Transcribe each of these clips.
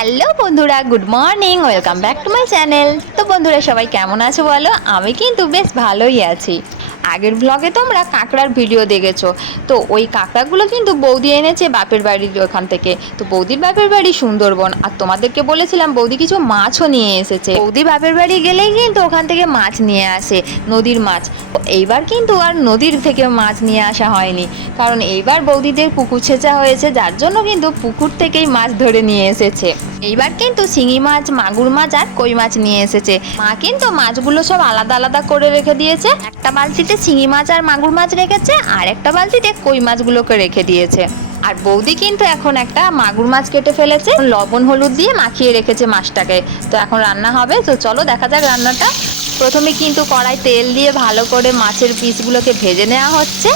Hello বন্ধুরা, good morning, welcome back to my channel. তো বন্ধুরা, সবাই কেমন আছো বলো? আমি কিন্তু বেশ ভালোই আছি। আগের ব্লগে তোমরা কাঁকড়ার ভিডিও দেখেছ। তো ওই কাঁকড়াগুলো কিন্তু বৌদি এনেছে বাপের বাড়ির ওখান থেকে। তো বৌদির বাপের বাড়ি সুন্দরবন। আর তোমাদেরকে বলেছিলাম, বৌদি কিছু মাছও নিয়ে এসেছে। বৌদি বাপের বাড়ি গেলেই কিন্তু ওখান থেকে মাছ নিয়ে আসে, নদীর মাছ। এইবার কিন্তু আর নদীর থেকে মাছ নিয়ে আসা হয়নি। কারণ এইবার বৌদিদের পুকুর ছেঁচা হয়েছে, যার জন্য কিন্তু পুকুর থেকেই মাছ ধরে নিয়ে এসেছে। এইবার কিন্তু শিঙি মাছ, মাগুর মাছ আর কই মাছ নিয়ে এসেছে। মা কিন্তু মাছগুলো সব আলাদা আলাদা করে রেখে দিয়েছে। একটা বালতিতে শিঙি মাছ আর মাগুর মাছ রেখেছে, আর একটা বালতিতে কই মাছগুলোকে রেখে দিয়েছে। আর বৌদি কিন্তু এখন একটা মাগুর মাছ কেটে ফেলেছে, লবণ, হলুদ দিয়ে মাখিয়ে রেখেছে মাছটাকে। তো এখন রান্না হবে, তো চলো দেখা যাক রান্নাটা। প্রথমে কিন্তু কড়াই তেল দিয়ে ভালো করে মাছের পিসগুলোকে ভেজে নেওয়া হচ্ছে।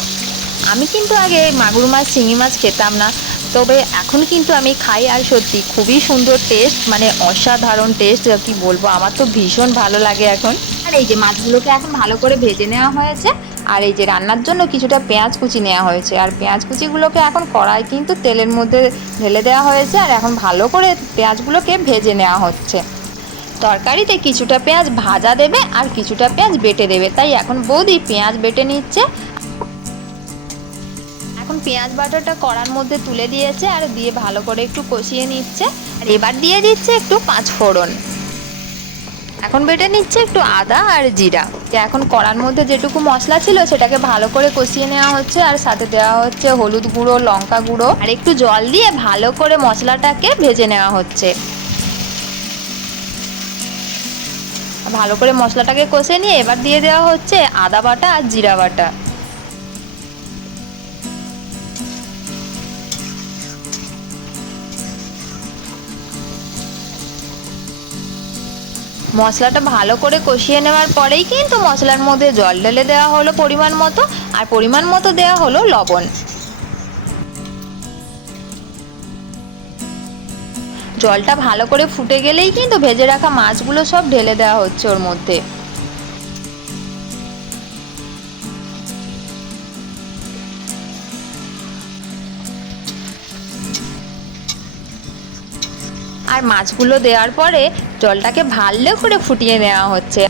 আমি কিন্তু আগে মাগুর মাছ শিঙি মাছ খেতাম না, তবে এখন কিন্তু আমি খাই আর সত্যি খুবই সুন্দর টেস্ট মানে অসাধারণ টেস্ট কি বলব, আমার তো ভীষণ ভালো লাগে এখন। আর এই যে মাছগুলোকে এখন ভালো করে ভেজে নেওয়া হয়েছে, আর এই যে রান্নার জন্য কিছুটা পেঁয়াজ কুচি নেওয়া হয়েছে। আর পেঁয়াজ কুচিগুলোকে এখন কড়াই কিন্তু তেলের মধ্যে ঢেলে দেওয়া হয়েছে, আর এখন ভালো করে পেঁয়াজগুলোকে ভেজে নেওয়া হচ্ছে। তরকারিতে কিছুটা পেঁয়াজ ভাজা দেবে, আর কিছুটা পেঁয়াজ বেটে দেবে। তাই এখন বৌদি পেঁয়াজ বেটে নিচ্ছে। এখন পেঁয়াজ বাটাটা কড়ার মধ্যে তুলে দিয়েছে, আর দিয়ে ভালো করে একটু কষিয়ে নিচ্ছে। আর এবার দিয়ে দিচ্ছে একটু পাঁচ ফোড়ন এখন বেটে নিচ্ছে একটু আদা আর জিরা। যে এখন কড়ার মধ্যে যেটুকু মশলা ছিল সেটাকে ভালো করে কষিয়ে নেওয়া হচ্ছে, আর সাথে দেওয়া হচ্ছে হলুদ গুঁড়ো, লঙ্কা গুঁড়ো, আর একটু জল দিয়ে ভালো করে মশলাটাকে ভেজে নেওয়া হচ্ছে। ভালো করে মশলাটাকে কষে নিয়ে এবার দিয়ে দেওয়া হচ্ছে আদা বাটা আর জিরা বাটা। মশলাটা ভালো করে কষিয়ে নেওয়ার পরেই কিন্তু মশলার মধ্যে জল ঢেলে দেওয়া হলো পরিমাণ মতো, আর পরিমাণ মতো দেওয়া হলো লবণ। জলটা ভালো করে ফুটে গেলেই কিন্তু ভেজে রাখা মাছগুলো সব ঢেলে দেওয়া হচ্ছে ওর মধ্যে। আর মাছগুলো দেওয়ার পরে জলটাকে ভালো করে ফুটিয়ে নেওয়া হচ্ছে।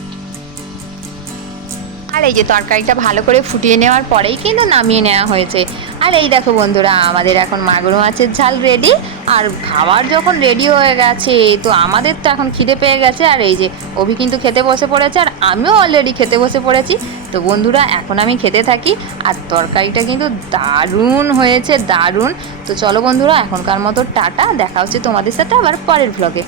আর এই যে তরকারিটা ভালো করে ফুটিয়ে নেওয়ার পরেই কিন্তু নামিয়ে নেওয়া হয়েছে। আর এই দেখো বন্ধুরা, আমাদের এখন মাগুর মাছের ঝাল রেডি আর খাবার যখন রেডি হয়ে গেছে, তো আমাদের তো এখন খিদে পেয়ে গেছে, আর এই যে অভি কিন্তু খেতে বসে পড়েছে, আর আমিও অলরেডি খেতে বসে পড়েছি। তো বন্ধুরা, এখন আমি খেতে থাকি, আর তরকারিটা কিন্তু দারুণ হয়েছে, দারুণ। তো চলো বন্ধুরা, এখনকার মতো টাটা, দেখা হচ্ছে তোমাদের সাথে আবার পরের ভ্লগে